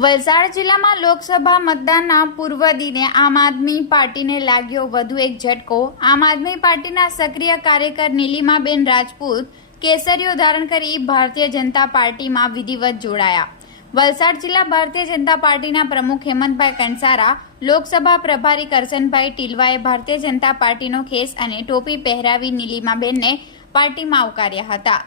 વલસાડ જિલ્લામાં લોકસભા મતદાનના પૂર્વ દિને આમ આદમી પાર્ટીને લાગ્યો વધુ એક ઝટકો. આમ આદમી પાર્ટીના સક્રિય કાર્યકર નીલિમાબેન રાજપૂત કેસરીઓ ધારણ કરી ભારતીય જનતા પાર્ટીમાં વિધિવત જોડાયા. વલસાડ જિલ્લા ભારતીય જનતા પાર્ટીના પ્રમુખ હેમંતભાઈ કંસારા, લોકસભા પ્રભારી કરશનભાઈ ટીલવાએ ભારતીય જનતા પાર્ટીનો ખેસ અને ટોપી પહેરાવી નીલિમાબેનને પાર્ટીમાં આવકાર્યા હતા.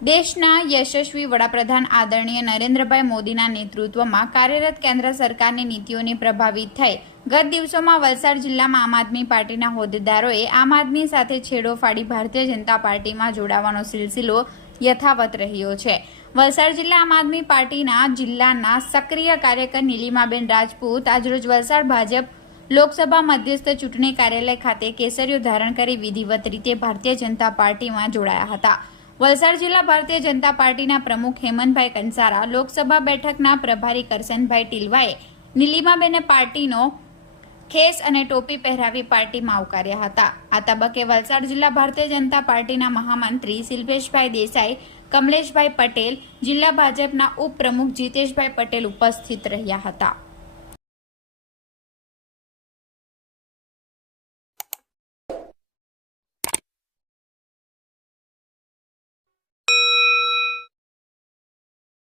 દેશના યશસ્વી વડાપ્રધાન આદરણીય નરેન્દ્રભાઈ મોદીના નેતૃત્વમાં કાર્યરત કેન્દ્ર સરકારની નીતિઓને પ્રભાવિત થઈ. ગત દિવસોમાં વલસાડ જિલ્લામાં આમ આદમી પાર્ટીના હોદ્દેદારોએ આમ આદમી સાથે છેડો ફાડી ભારતીય જનતા પાર્ટીમાં જોડાવાનો સિલસિલો યથાવત રહ્યો છે. વલસાડ જિલ્લા આમ આદમી પાર્ટીના જિલ્લાના સક્રિય કાર્યકર નીલિમાબેન રાજપૂત આજરોજ વલસાડ ભાજપ લોકસભા મધ્યસ્થ ચૂંટણી કાર્યાલય ખાતે કેસરીઓ ધારણ કરી વિધિવત રીતે ભારતીય જનતા પાર્ટીમાં જોડાયા હતા. વલસાડ જિલ્લા ભારતીય જનતા પાર્ટીના પ્રમુખ હેમંતભાઈ કંસારા, લોકસભા બેઠકના પ્રભારી કરસનભાઈ ટીલવાએ નીલિમાબેને પાર્ટીનો ખેસ અને ટોપી પહેરાવી પાર્ટીમાં આવકાર્યા હતા. આ તબક્કે વલસાડ જિલ્લા ભારતીય જનતા પાર્ટીના મહામંત્રી શિલ્પેશભાઈ દેસાઈ, કમલેશભાઈ પટેલ, જિલ્લા ભાજપના ઉપપ્રમુખ જીતેશભાઈ પટેલ ઉપસ્થિત રહ્યા હતા.